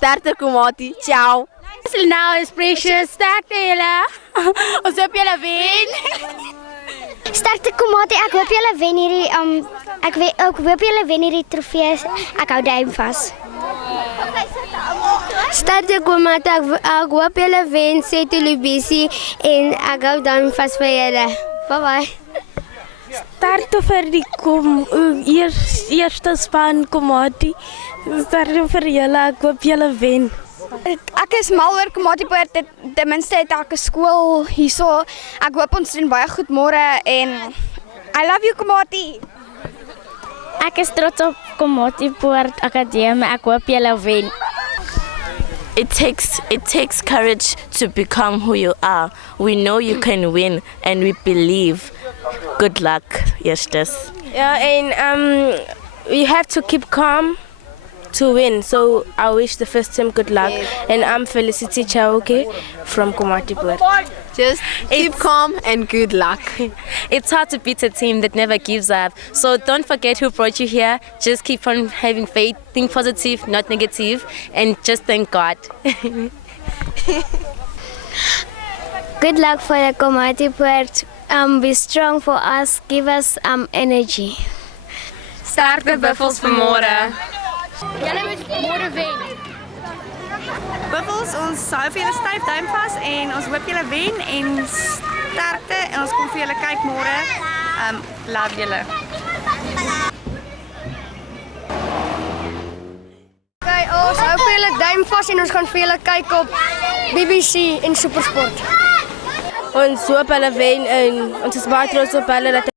Sterkte Komati, ciao. Nou is Precious, sterkte julle. Ons hoop julle wen. Sterkte Komati, ek hoop julle wen hierdie ek hoop julle wen hierdie trofee. Ek hou duim vas. Sterkte Komati, ek hoop julle wen sê televisie en ek hou duim vas vir julle. Bye bye. Sterkte vir die eerste span Komati. Sterkte vir julle, ek hoop julle wen. Ek is mal oor Komati Poort, ten minste het ek 'n skool hierso. Ek hoop ons doen baie goed môre en I love you Komati. Ek is trots op Komati Poort Akademie. Ek hoop julle wen. It takes courage to become who you are. We know you can win and we believe. Good luck, Justus. Yeah, and you have to keep calm to win. So I wish the first team good luck. And I'm Felicity Chauke from Komati Poort. Just keep calm and good luck. It's hard to beat a team that never gives up. So don't forget who brought you here. Just keep on having faith, think positive, not negative, and just thank God. Good luck for the Komati Poort. Be strong for us. Give us energy. Sterkte Buffels vir môre. Julle moet môre wen. Buffels, ons hou vir julle styf duim vas en ons hoop julle wen en sterkte en ons kom vir julle kyk môre. Love julle. Okay, ons hou vir julle duim vas en ons gaan vir julle kyk op BBC en Supersport. Ons hoop hulle wen en ons is baie trots op hulle dat